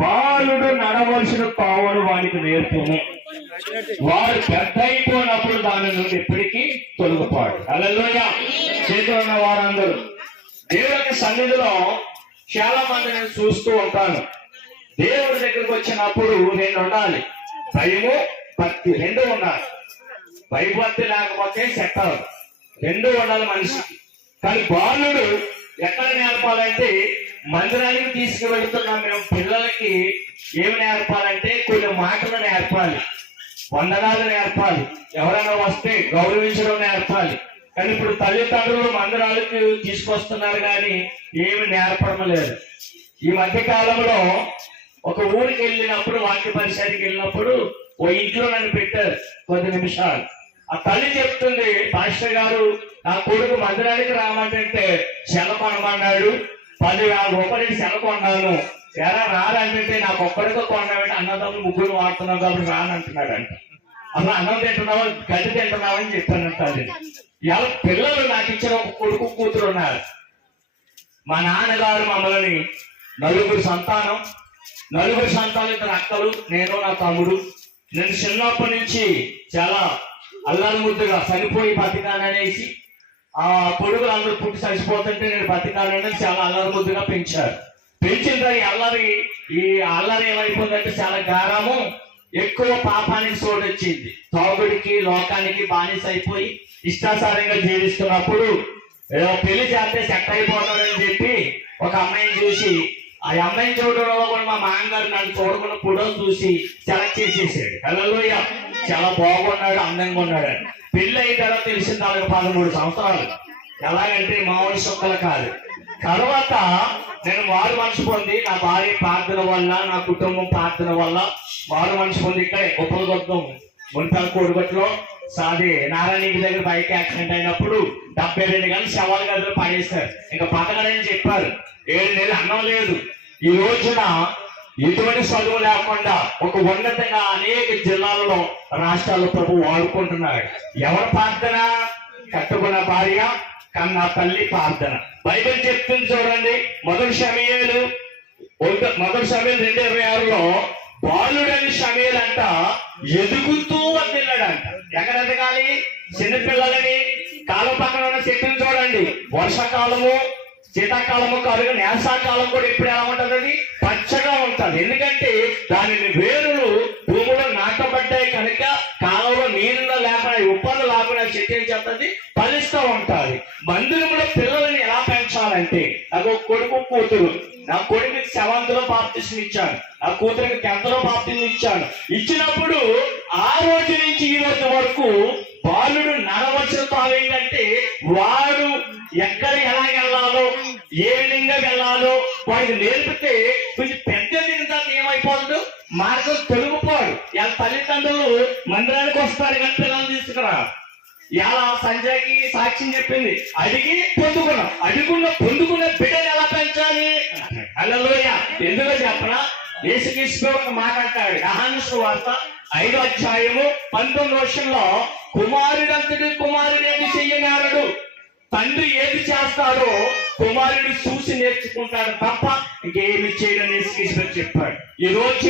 బాలుడు నడవలసిన తావును వానికి నేర్పును, వాడు పెద్ద అయిపోయినప్పుడు దాని నుండి ఎప్పటికీ తొలగిపోడు. హల్లెలూయా. చేతులు ఉన్న వారందరూ దేవుని సన్నిధిలో చాలా మంది నేను చూస్తూ ఉంటాను. దేవుడి దగ్గరికి వచ్చినప్పుడు నేను ఉండాలి, భయము భక్తి రెండు ఉండాలి. భయభక్తి లేకపోతే సెట్ అవ్వదు, రెండు ఉండాలి మనిషికి. కానీ బాలుడు ఎక్కడ నేర్పాలంటే మందిరానికి తీసుకువెళ్తున్నాం మేము. పిల్లలకి ఏమి నేర్పాలంటే కొన్ని మాటలు నేర్పాలి, వందనాలు నేర్పాలి, ఎవరైనా వస్తే గౌరవించడం నేర్పాలి. కానీ ఇప్పుడు తల్లిదండ్రులు మందిరాలకు తీసుకొస్తున్నారు కానీ ఏమి నేర్పడం లేదు. ఈ మధ్య కాలంలో ఒక ఊరికి వెళ్ళినప్పుడు, వాక్య పరిసరికి వెళ్ళినప్పుడు ఓ ఇంట్లో నన్ను పెట్టారు 10 నిమిషాలు. ఆ తల్లి చెప్తుంది, పాస్టర్ గారు నా కొడుకు మందిరానికి రామంటే సెల కొనమన్నాడు, 10,000 రూపాయలు సెల కొన్నాను, ఎలా రాలంటే నాకు ఒక్కడితో కొన్నామంటే అన్నదమ్ములు ముగ్గురు వాడుతున్నావు కాబట్టి రానంటున్నాడంట. అసలు అన్నం తింటున్నావా గడ్డి తింటున్నావా అని చెప్పానంట. అది ఇలా పిల్లలు నాకు ఇచ్చిన ఒక కొడుకు కూతురు ఉన్నారు. మా నాన్నగారు మమ్మల్ని నలుగురు సంతానం, 2 అక్కలు, నేను నా తమ్ముడు. నేను చిన్నప్పటి నుంచి చాలా అల్లారి ముద్దుగా చనిపోయి బతికాననేసి ఆ కొడుకులు అందరూ పుట్టి చచ్చిపోతుంటే నేను బతికానని చాలా అల్లారి ముద్దుగా పెంచారు. పెంచిన ఈ అల్లరి ఏమైపోయిందంటే చాలా గారము, ఎక్కువ పాపానికి చోటొచ్చింది. తాగుడికి లోకానికి బానిస అయిపోయి ఇష్టాసారంగా జీవిస్తున్నప్పుడు పెళ్లి చేస్తే సెట్ అయిపోతాడని చెప్పి ఒక అమ్మాయిని చూసి, ఆ అమ్మాయిని చూడడంలో కూడా మా మామగారు నన్ను చూడకుండా ఫోటో చూసి సెలెక్ట్ చేసేసాడు. హల్లెలూయా. చాలా బాగున్నాడు, అందంగా ఉన్నాడు అని. పెళ్లి అయిన తర్వాత తెలిసిన 13 సంవత్సరాలు. ఎలాగంటే మామూలు సుక్కలు కాదు. తర్వాత నేను మారు మనసు పొంది, నా భార్య ప్రార్థన వల్ల, నా కుటుంబం ప్రార్థన వల్ల మారు మనసు పొంది ఇక్కడ ఉపలగొద్దం మున్పల్ కోడిగట్లో సాది నారాయణ దగ్గర బైక్ యాక్సిడెంట్ అయినప్పుడు 72 గంటలు శవాల గదిలో పడేశారు. ఇంకా బతకడని చెప్పారు. 7 నెలలు అన్నం లేదు. ఈ రోజున ఎటువంటి చదువు లేకుండా ఒక ఉన్నతంగా అనేక జిల్లాలలో రాష్ట్రాల్లో ప్రభు వాడుకుంటున్నాడు. ఎవరి ప్రార్థన? కట్టుకున్న భార్య, కన్న తల్లి ప్రార్థన. బైబిల్ చెప్తుంది చూడండి, మొదటి సమూయేలు 2:26లో బాలుడని సమూయేలు అంట ఎదుగుతూ వదిలాడంట. ఎక్కడ ఎదగాలి? చిన్నపిల్లలని కాలం పక్కన ఉన్న చెట్టుని చూడండి, వర్షాకాలము శీతాకాలము కాదు, నేసాకాలం కూడా ఎప్పుడు ఎలా ఉంటుంది? అది పచ్చగా ఉంటుంది. ఎందుకంటే దానిని వేరులు భూమిలో నాటబడ్డాయి కనుక కాలంలో నీళ్ళు లేకుండా ఉప్పలు లేకుండా చెట్టు ఏం చేస్తుంది? ఫలిస్తూ ఉంటుంది. మందిరంలో పిల్లల్ని ఎలా పెంచాలంటే, నాకు కొడుకు కూతురు, నా కొడుకుకి 7th బాప్తిస్మం ఇచ్చాను, నా కూతురికి 10th బాప్తిస్మం ఇచ్చాను. ఇచ్చినప్పుడు ఆ రోజు నుంచి ఈ రోజు వరకు బాలుడు నడవలసిన తావు ఏంటంటే, వాడు ఎక్కడ ఎలా వెళ్ళాలో, ఏ విధంగా వెళ్ళాలో వాడికి నేర్పితే కొంచెం పెద్ద తర్వాత ఏమైపోతాడు? మార్గం తొలగిపోడు. ఇలా తల్లిదండ్రులు మందిరానికి వస్తారు కానీ పిల్లల్ని తీసుకురా. ఇలా సంజయ్కి సాక్ష్యం చెప్పింది, అడిగి పొందుకున్నాం, పొందుకున్న బిడ్డను ఎలా పెంచాలి? హల్లెలూయా. ఎందుకో చెప్పనా? యేసుక్రీస్తు ఒక మాట అంటాడు, యోహాను సువార్త 5వ అధ్యాయము 19వ కుమారుడంతటి కుమారుడు ఏమి చెయ్యనారడు, తండ్రి ఏది చేస్తాడో కుమారుడు చూసి నేర్చుకుంటాడు తప్ప ఇంకేమి చేయడం యేసుక్రీస్తు చెప్పాడు. ఈ రోజు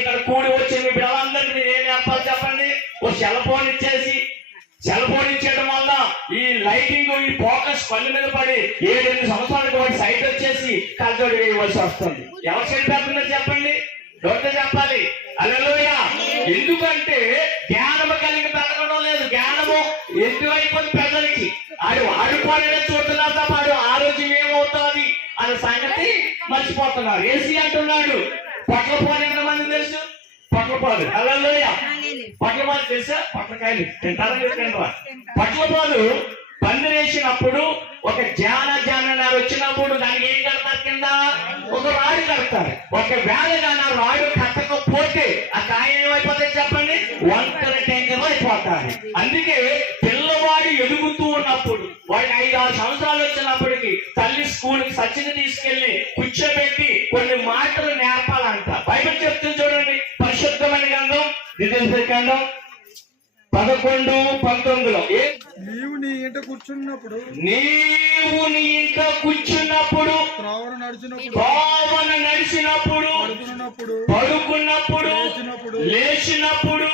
ఇక్కడ కూడి వచ్చే మీ బిడ్డలందరికీ నేను ఏం చెప్పాలి చెప్పండి? ఓ సెల్ ఫోన్ ఇచ్చేయడం వల్ల ఈ లైటింగ్, ఈ ఫోకస్ కళ్ళు మీద పడి 7-8 సంవత్సరాలకు వాడి సైట్ వచ్చేసి కళ్ళజోడు వేయవలసి వస్తుంది. ఎవరు చెడిపోతుందో చెప్పండి? డోక్టర్ చెప్పాలి. హల్లెలూయా. ఎందుకంటే జ్ఞానము కలిగి పెరగడం లేదు. జ్ఞానము ఎక్కువైపోయింది ప్రజలకి. ఆడుకోవాలనే చూస్తున్నారు తప్ప ఆరోగ్యం ఏమవుతుంది అనే సంగతి మర్చిపోతున్నారు. ఏసీ అంటున్నాడు, పొట్లపాలు ఎంతమంది తెలుసు? పొట్లపాలు. హల్లెలూయా. పొట్లపాలు తెలుసా? పొట్లకాయలు తింటారా? పొట్లపాలు పందిరేసినప్పుడు ఒక జాన వచ్చినప్పుడు దానికి ఏం కడతారు? కింద ఒక రాడు కడతారు. ఒకవేళ రాడు కట్టకపోతే ఆ కాయ ఏమైపోతాయి చెప్పండి? వంకర టెంకర్ అయిపోతారు. అందుకే పిల్లవాడు ఎదుగుతూ ఉన్నప్పుడు, వాడికి 5-6 సంవత్సరాలు వచ్చినప్పటికీ తల్లి స్కూల్కి సచ్చిని తీసుకెళ్లి కూర్చోబెట్టి కొన్ని మాటలు నేర్పాలంట. బైబిల్ చెప్తుంది చూడండి, పరిశుద్ధమైన గ్రంథం, ద్వితీయోపదేశకాండం 11, 19లో నీవు నీ ఇంట కూర్చున్నప్పుడు త్రోవన నడిచినప్పుడు పడుకున్నప్పుడు లేచినప్పుడు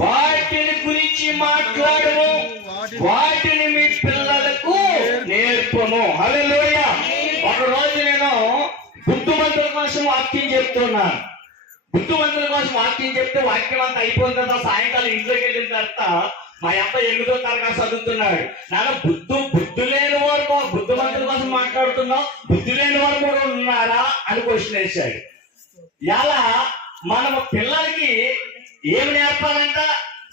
వాటిని గురించి మాట్లాడము, వాటిని మీ పిల్లలకు నేర్పము. హల్లెలూయా. ఒక రోజు నేను బుద్ధిమంతుల కోసం వాక్యం చెప్తున్నాను. బుద్ధిమంతుల కోసం వాక్యం చెప్తే వాక్యం అంతా అయిపోయిన తర్వాత సాయంకాలం ఇంట్లోకి వెళ్ళిన తర్వాత మా అబ్బాయి 8వ తరగతి చదువుతున్నాడు. నాన్న బుద్ధి లేని వారు బుద్ధిమంతుల కోసం మాట్లాడుతున్నావు, బుద్ధి లేని వారు కూడా ఉన్నారా అని క్వశ్చన్ వేశాడు. ఇలా మనం పిల్లలకి ఏమి నేర్పాలంట?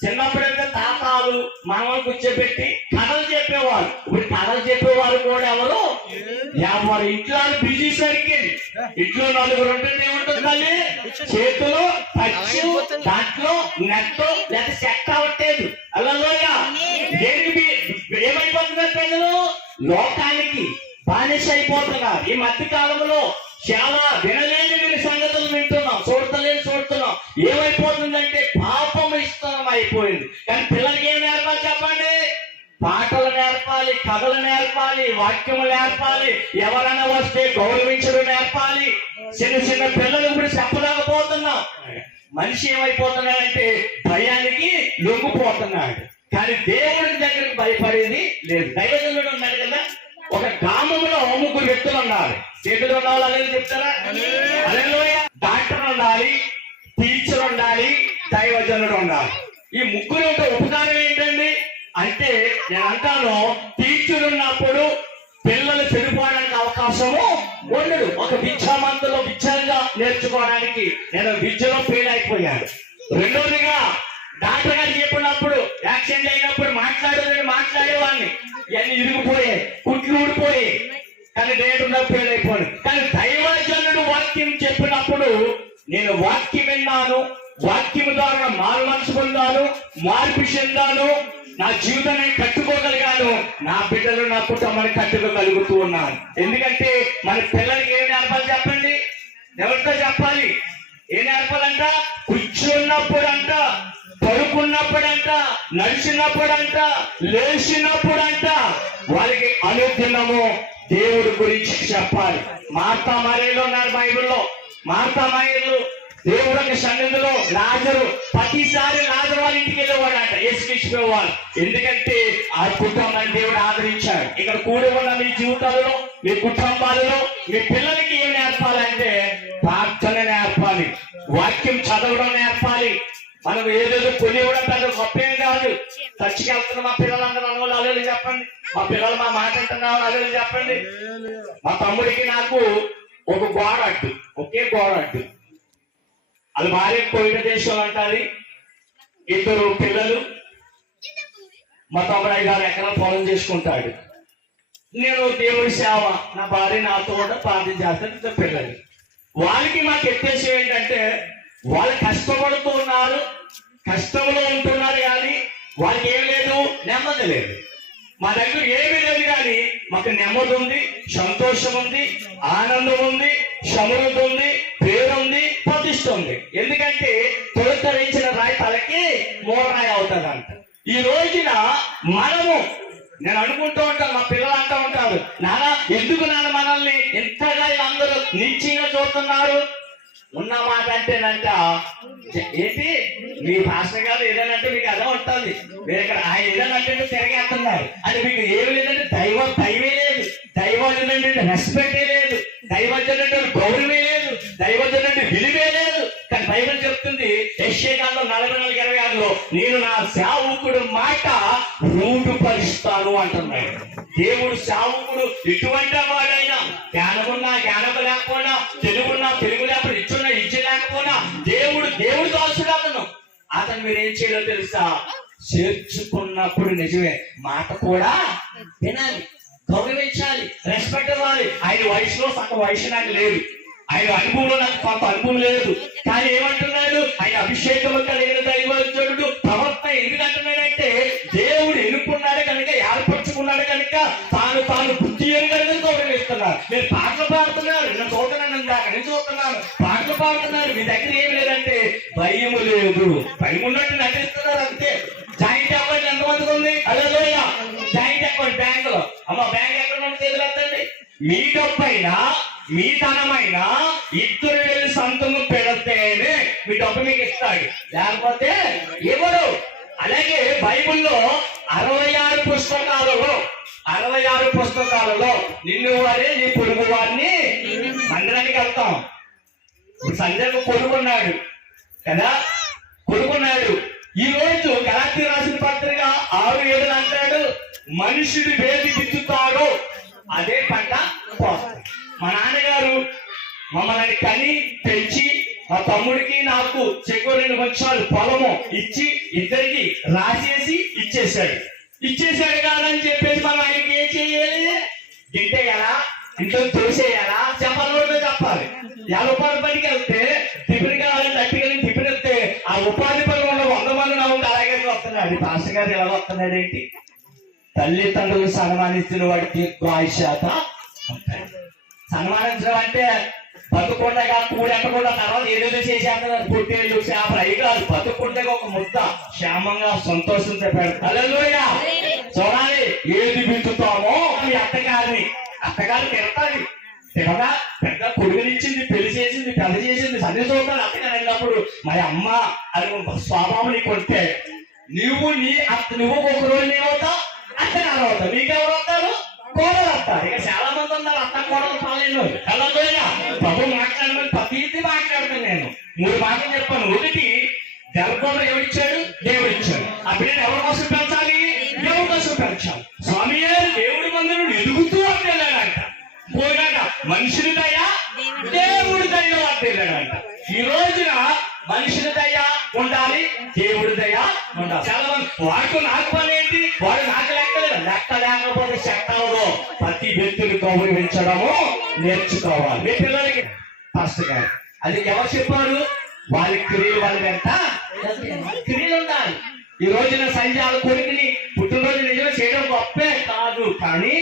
చిన్నప్పుడైతే తాతాలు మనల్ని కూర్చోబెట్టి కథలు చెప్పేవారు. ఇప్పుడు కథలు చెప్పేవారు కూడా ఎవరు ఇంట్లో బిజీ సర్కిల్. ఇంట్లో 4 ఉంటే ఏముంటుంది తల్లి? చేతులు టచ్, దాంట్లో నెట్ లేదా సెట్ అవ్వట్లేదు. అలా దేనికి ఏమైపోతున్నారు ప్రజలు? లోకానికి బానిస అయిపోతున్నారు. ఈ మధ్య కాలంలో చాలా వినలేని సంగతులు వింటున్నాం, చూడుతున్నాం. ఏమైపోతుందంటే పాపం ఇష్టం అయిపోయింది. కానీ పిల్లలకి ఏం నేర్పాలి చెప్పండి? పాటలు నేర్పాలి, కథలు నేర్పాలి, వాక్యము నేర్పాలి, ఎవరైనా వస్తే గౌరవించడం నేర్పాలి. చిన్న పిల్లలు ఇప్పుడు చెప్పలేకపోతున్నాం. మనిషి ఏమైపోతున్నాడంటే భయానికి లొంగిపోతున్నాడు. కానీ దేవుడి దగ్గరికి భయపడేది లేదు. దైవజనుడు ఉన్నాడు కదా. ఒక గ్రామంలో 3 వ్యక్తులు ఉన్నారు. చేతులు ఉన్న వాళ్ళు అనేది చెప్తారా? డాక్టర్ ఉండాలి, టీచర్ ఉండాలి, దైవజనుడు ఉండాలి. ఈ 3 ఉంటే ఉపకారం ఏంటండి అంటే, నేను అంటాను టీచర్ ఉన్నప్పుడు పిల్లలు చెడిపోవడానికి అవకాశము ఉండదు. ఒక విద్యామంతులు విద్యంగా నేర్చుకోవడానికి నేను విద్యలో ఫెయిల్ అయిపోయాను. రెండోదిగా డాక్టర్ గారు చెప్పినప్పుడు యాక్సిడెంట్ అయినప్పుడు మాట్లాడేవాడిని, ఇవన్నీ ఇరిగిపోయాయి, కుట్లు ఊడిపోయాయి. కానీ డేటున్నా ఫెయిల్ అయిపోయాను. కానీ దైవజనుడు వాక్యం చెప్పినప్పుడు నేను వాక్యం విన్నాను, వాక్యం ద్వారా మారు మనసు పొందాను, మార్పు చెందాను, నా జీవితాన్ని కట్టుకోగలిగాను, నా బిడ్డలు నా కుటుంబాన్ని కట్టుకోగలుగుతూ ఉన్నాను. ఎందుకంటే మన పిల్లలకి ఏం నేర్పాలి చెప్పండి? ఎవరితో చెప్పాలి? ఏం నేర్పాలంట? కూర్చున్నప్పుడంట, పడుకున్నప్పుడంట, నడిచినప్పుడంట, లేచినప్పుడంట వాళ్ళకి అనుదినము దేవుడి గురించి చెప్పాలి. మార్తా మరియలు ఉన్నారు బైబిల్లో. మార్తా మరియలు దేవుడి సన్నిధిలో లాజరు ప్రతిసారి లాజరు వాళ్ళ ఇంటికి వెళ్ళేవాడంట యేసుక్రీస్తు వాళ్ళు. ఎందుకంటే ఆ కుటుంబాన్ని దేవుడు ఆదరించాడు. ఇక్కడ కూడి ఉన్న మీ జీవితాలలో, మీ కుటుంబాలలో మీ పిల్లలకి ఏం నేర్పాలంటే ప్రార్థన నేర్పాలి, వాక్యం చదవడం నేర్పాలి. మనం ఏదేదో కొనివ్వడం పెద్ద గొప్పేం కాదు. చర్చికి వెళ్తున్న మా పిల్లలందరూ అనుభవాలు అదే చెప్పండి. మా పిల్లలు మా మాట అంటున్నామని అదే చెప్పండి. మా తమ్ముడికి నాకు ఒక గోడ అడ్డు, ఒకే గోడ అడ్డు. అది భార్య కోయిట దేశంలో అంటారు. 2 పిల్లలు. మా తమ్ముడు 5-6 ఎకరాలు పొలం చేసుకుంటాడు. నేను దేవుడి సేవ, నా భార్య నాతో కూడా ప్రార్థన చేస్తాను. 2 పిల్లలు. వాళ్ళకి మాకు ఎత్తేసం ఏంటంటే వాళ్ళు కష్టపడుతూ ఉన్నారు, కష్టంలో ఉంటున్నారు, కానీ వాళ్ళకి ఏం లేదు, నెమ్మది లేదు. మా దగ్గర ఏమీ లేదు, కానీ మాకు నెమ్మది ఉంది, సంతోషం ఉంది, ఆనందం ఉంది, సమృద్ధి ఉంది, పేరుంది, ప్రతిష్ట ఉంది. ఎందుకంటే తొలకరించిన రాయి తలకి మూలరాయి అవుతుందంట. ఈ రోజున మనము, నేను అనుకుంటూ ఉంటాను, మా పిల్లలు అంటూ ఉంటారు, నాన్న ఎందుకు మనల్ని ఎంతగా అందరూ నిశ్చయంగా చూస్తున్నారు? ఉన్న మాట అంటేనంట ఏంటి మీ భాష కాదు, ఏదైనా మీకు అదే ఉంటుంది. మీరు ఇక్కడ ఆయన ఏదైనా అంటే తిరగేస్తున్నారు. అది మీకు ఏమి లేదంటే దైవే లేదు, దైవజనుడి రెస్పెక్టే లేదు, దైవజనుడి గౌరవమే లేదు, దైవజనుడి విలువే లేదు. కానీ బైబిల్ చెప్తుంది యెషయా గ్రంథం 44:26లో నేను నా సేవకుడు మాట రూఢిపరుస్తాను అంటున్నాడు. దేవుడు సేవకుడు ఎటువంటి వాడైనా, జ్ఞానమున్నా జ్ఞానం లేకపోయినా, తెలుగు లేకపోయినా, ఇచ్చి లేకపోయినా దేవుడు దాసుడు అతను మీరేం చేయాలో తెలుసా? చేర్చుకున్నప్పుడు నిజమే మాట కూడా వినాలి, గౌరవించాలి, రెస్పెక్ట్ ఇవ్వాలి. ఆయన వయసులో సగం వయసు నాకు లేదు, ఆయన అనుభవంలో నాకు కొంత అనుభవం లేదు. కానీ ఏమంటున్నాడు? ఆయన అభిషేకం కలిగిన దైవజనుడు ప్రవర్తన ఎందుకంటున్నాడంటే దేవుడు ఎన్నుకున్నాడు కనుక, ఏర్పరచుకున్నాడు కనుక తాను బుద్ధి కనుక గౌరవిస్తున్నారు. మీరు పాటలు పాడుతున్నారు, నేను చూస్తున్నాను పాటలు పాడుతున్నారు, మీ దగ్గర ఏమి లేదంటే భయము లేదు. భయం ఉన్నట్టు నటిస్తున్నారు అంతే. అమ్మ బ్యాంక్ అకౌంట్ నుండి చేతులు ఎత్తండి. మీ డబ్బైనా మీ ధనమైనా ఇద్దరు వెళ్ళి సంతకం పెడితేనే మీ డబ్బు మీకు ఇస్తాడు, లేకపోతే ఎవరు. అలాగే బైబిల్లో 66 పుస్తకాలలో నిన్ను వారే నీ పొరుగు వారిని మందిరానికి వెళ్తాం. ఇప్పుడు సంజయ్ కొడుకున్నాడు కదా, కొడుకున్నాడు. ఈ రోజు గలాతీ రాసిన పత్రిక 6:7 అంటాడు, మనుషుడు వేది విత్తుతాడో అదే పంట పోస్తాడు. మా నాన్నగారు మమ్మల్ని కని పెంచి మా తమ్ముడికి నాకు చెక్కు 2 కొంచెాలు పొలము ఇచ్చి ఇద్దరికి రాసేసి ఇచ్చేసాడు కాదని చెప్పేసి మనం ఆయనకి ఏం చేయాలి? గింటేయాలా, ఇంట్లో తోసేయాలా, చెప్పాలి చెప్పాలి. 50 రూపాయల పనికి వెళ్తే టిఫిన్ కావాలని తట్టికని టిఫిన్ వస్తే ఆ ఉపాధి పనులు ఉన్న 100 మంది నా ఉంటే అలాగే వస్తున్నాడు. పాస్టర్ గారు ఎలా వస్తున్నాడు ఏంటి? తల్లిదండ్రులు సన్మానించిన వాడికి ఆయుష్యాత సన్మానించడం అంటే బతుకుండగా కూడెట్టకుండా తర్వాత ఏదేదో చేసేస్తున్నారు. పుట్టేళ్ళు చేపలు అవి కాదు, బతుకుండగా ఒక ముద్ద క్షేమంగా సంతోషంతో పెడతారు. హల్లెలూయా. చూడాలి, ఏది విత్తుతామో మీ అత్తగారు తిడతాది. తినగా పెద్ద కొడుకునిచ్చింది, పెళ్లి చేసింది, పెద్ద చేసింది, సన్ని చూడాలి. అత్తగారు వెళ్ళినప్పుడు మరి అమ్మ అది స్వభావం నీకు కొడితే నువ్వు ఒక రోజు ఏమవుతావు, అత్తగారు అవుతావు. నీకెవరు వస్తారు? కోడలు వస్తారు. ఇక చాలా మంది ఉన్నారు అత్త కోడలు పాలేను. హల్లెలూయా. ప్రభు మాట్లాడమని ప్రతిదీ మాట్లాడతాను. నేను 3 మాటలు చెప్పాను. ఒకటి, గర్భంలో ఎవరిచ్చాడు? దేవుడిచ్చాడు. ఆ బిడ్డను ఎవరి కోసం పెంచాలి? దేవుడి కోసం పెంచాలి. స్వామి దేవుడి మందిరం ఎదుగుతూ వెళ్ళాడంట. పోయినాక మనుషుని దయ దేవుడి దయ వెళ్ళాడంట. ఈ రోజున మనుషుని దయ ఉండాలి, దేవుడి దయ ఉండాలి. చాలా మంది వాడితో నాకు పని ఏంటి, వాడు నాకు లెక్క లేకపోతే చట్టంలో ప్రతి వ్యక్తిని గౌరవించడము నేర్చుకోవాలి. మీ పిల్లలకి ఫస్ట్ గా అది ఎవరు చెప్పారు? వాళ్ళ క్రియలు వాళ్ళ వెంట క్రియలు ఉండాలి. ఈ రోజున సంజాల కొడుకుని పుట్టినరోజు నిజమే చేయడం గొప్పే కాదు, కానీ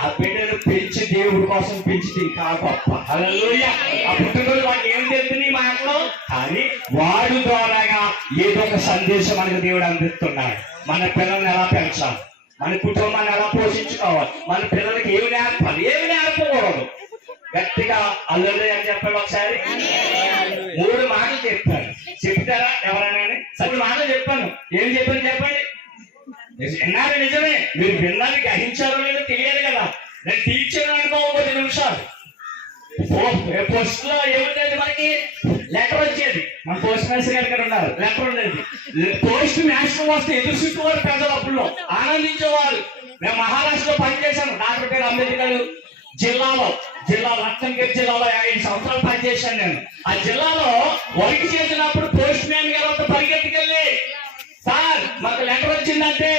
ఆ బిడ్డను పెంచి దేవుడి కోసం పెంచితే ఇంకా గొప్ప. హల్లెలూయా. ఆ పుట్టినరోజు వాడికి ఏం తెలుస్తుంది మాటలో, కానీ వాడు ద్వారాగా ఏదో ఒక సందేశం మనకు దేవుడు అందిస్తున్నాడు. మన పిల్లల్ని ఎలా పెంచాలి, మన కుటుంబాన్ని ఎలా పోషించుకోవాలి, మన పిల్లలకి ఏమి నేర్పాలి, ఏమి నేర్పకూడదు. గట్టిగా హల్లెలూయా అని చెప్పండి ఒకసారి. 3 మాటలు చెప్పాను, చెప్తారా ఎవరైనా? 7 మాటలు చెప్పాను. ఏం చెప్పాను చెప్పండి. విన్నారు నిజమే, మీరు విన్నాన్ని గ్రహించారో లేదో తెలియదు కదా. నేను టీచర్ అనుకో 10 నిమిషాలు పోస్ట్ లో ఏముండేది, మనకి లెటర్ వచ్చేది. మన పోస్ట్ మాస్టర్ గారి దగ్గర ఉన్నారు, లెటర్ ఉండేది. పోస్ట్ మాస్టర్ వస్తే ఎదురు చుట్టూవారు ప్రజలు అప్పుడు ఆనందించేవారు. మేము మహారాష్ట్రలో పనిచేశాను. డాక్టర్ పేరు అంబేద్కర్ జిల్లా రత్నగిరి జిల్లాలో 5 సంవత్సరాలు పనిచేశాను నేను. ఆ జిల్లాలో వర్క్ చేసినప్పుడు పోస్ట్ మ్యాన్ గారు పరిగెత్తుకెళ్ళి, సార్ మాకు లెటర్ వచ్చిందంటే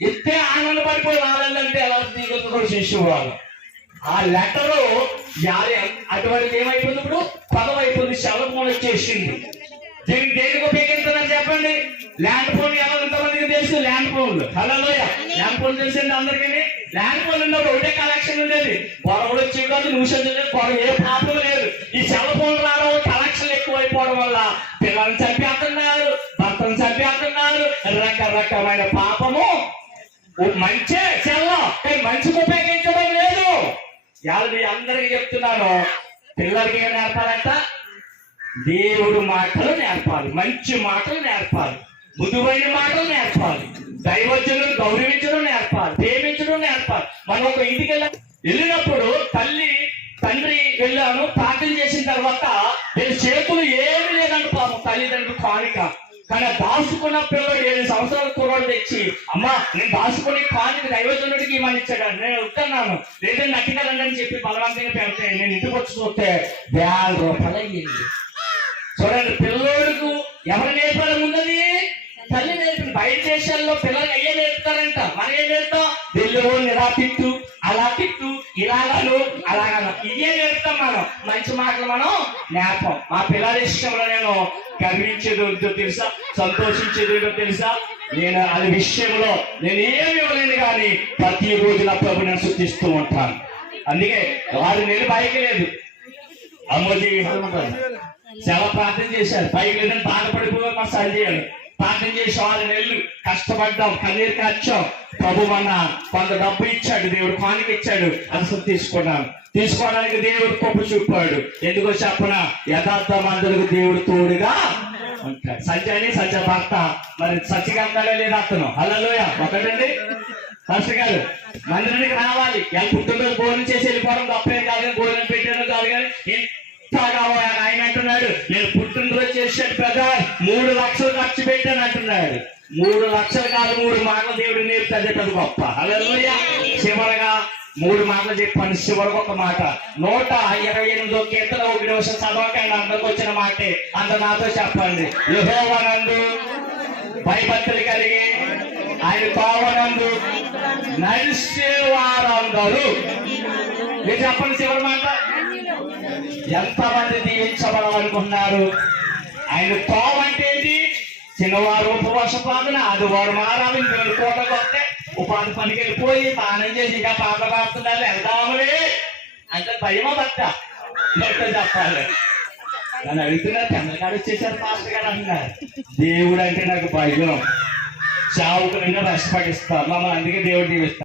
ఇస్తే ఆనందపడిపోయి రావాలంటే ఎలా కూడా చేసేవాళ్ళు. ఆ లెటరు అటువంటి ఏమైపోయింది, ఇప్పుడు పదవి అయిపోయింది, శవమూల వచ్చేసింది. దీనికి దేనికి ఉపయోగిస్తున్నారు చెప్పండి? ల్యాండ్ ఫోన్ ఎంతమందికి తెలుసు? ల్యాండ్ ఫోన్లు. హల్లెలూయా. ల్యాండ్ ఫోన్ తెలిసింది అందరికీ. ల్యాండ్ ఫోన్ ఉన్నప్పుడు ఒకటే కలెక్షన్ ఉండేది, గొడవలు వచ్చేవి కాదు, న్యూసెన్స్ లేదు, గొడవ ఏ ప్రాబ్లం లేదు. ఈ సెల్ ఫోన్ రావడం, కలెక్షన్ ఎక్కువైపోవడం వల్ల పిల్లల్ని చంపేస్తున్నారు, భర్తను చంపేస్తున్నారు. రకరకమైన పాపము. మంచే సెల్, కానీ మంచికి ఉపయోగించడం లేదు. మీ అందరికి చెప్తున్నాను, పిల్లలకి ఏం నేర్పాలంట? దేవుడు మాటలు నేర్పాలి, మంచి మాటలు నేర్పాలి, మృదువైన మాటలు నేర్పాలి, దైవజనులను గౌరవించడం నేర్పాలి, ప్రేమించడం నేర్పాలి. మనం ఒక ఇంటికి వెళ్ళినప్పుడు తండ్రి వెళ్ళాను, ప్రార్థన చేసిన తర్వాత నేను చేతులు ఏమి లేదండి పాపం తల్లిదండ్రులు కానిక. కానీ దాచుకున్న పిల్లలు 7 సంవత్సరాల కుర్రాడు తెచ్చి, అమ్మా నేను దాచుకుని కానిక దైవజనుడికి ఇవ్వని ఇచ్చాడు. నేను వస్తున్నాను, లేదంటే నటికలండి అని చెప్పి బలవంతంగా పెడితే నేను ఇంటికి వచ్చి చూస్తే 1000 రూపాయలు అయ్యింది. చూడండి, పిల్లోడుకు ఎవరు నేర్పాలి? ముందని తల్లి నేర్పింది. బయట దేశాల్లో పిల్లలకి అయ్యే నేర్పుతారంట. మనం ఏం నేర్పుతాం? పిల్లలు ఇలా తిట్టు, అలా తిట్టు, ఇలాగాను అలాగాను, ఇవే నేర్పుతాం మనం. మంచి మాటలు మనం నేర్పం. మా పిల్లల విషయంలో నేను గర్వించేది ఏంటో తెలుసా, సంతోషించేది ఏంటో తెలుసా? నేను అది విషయంలో నేను ఏమి ఇవ్వలేను, కానీ ప్రతిరోజు నా ప్రభు నేను శుద్ధిస్తూ ఉంటాను. అందుకే 6 నెలలు పైకి లేదు. అమ్మోజీ చాలా ప్రార్థన చేశారు, పైకి లేదని బాధపడిపోయి మా సంజయ్ ప్రార్థన చేసి 6 నెలలు కష్టపడ్డాం, కన్నీరు కార్చాం. ప్రభు మన కొంత డబ్బు ఇచ్చాడు, దేవుడు కానుక ఇచ్చాడు, అసలు తీసుకోవడానికి దేవుడు కృప చూపాడు. ఎందుకో చెప్పన, యథార్థమంతులకు దేవుడు తోడుగా ఉంటాడు. సంజయ్ భర్త మరి సత్యగంతాడే లేదు అతను. హల్లెలూయా. ఒకటండి పాస్టర్ గారు మందిరానికి రావాలి, పుట్టినరోజు భోజనం చేసి వెళ్ళిపోవడం తప్పేం కాదు, కానీ భోజనం పెట్టడం కాదు. కానీ ఎంతగా ఆయన అంటున్నాడు, నేను పుట్టినరోజు చేసాడు పెద్ద 3 లక్షలు ఖర్చు పెట్టాను అంటున్నాడు. 3 లక్షలు కాదు, 3 మాటలు దేవుడు నేర్పుతుంది, అది గొప్ప. హల్లెలూయా. చివరగా 3 మాటలు చెప్పాను, చివరికి ఒక మాట. 128వ కీర్తన 1 నిమిషం చదవకండి, అందరికి వచ్చిన మాటే. అందరు నాతో చెప్పండి. యెహోవానందు భయభక్తులు కలిగి ఆయన త్రోవనందు నడిచేవారందరూ. మీరు చెప్పండి చివరి మాట. ఎంతమంది దీవించబడాలనుకుంటున్నారు? ఆయన త్రోవ అంటే ఏంటి? చిన్నవారు ఉపవాస ప్రార్థన, ఆదివారం ఆరాధన, దేవుని కోటకు వస్తే ఉపాధి పనికి వెళ్ళిపోయి స్నానం చేసి ఇంకా పాట పాడుతున్నారు, వెళ్దాములే అంటే భయమో భక్త చెప్పాలి. నన్ను అడుగుతున్నారు, చంద్రగారు వచ్చేసారు పాస్టర్ గారు అంటున్నారు. దేవుడు అంటే నాకు భయం. చావుకు నిన్న రక్షపడిస్తారు మమ్మల్ని, అందుకే దేవుడు దీవిస్తారు.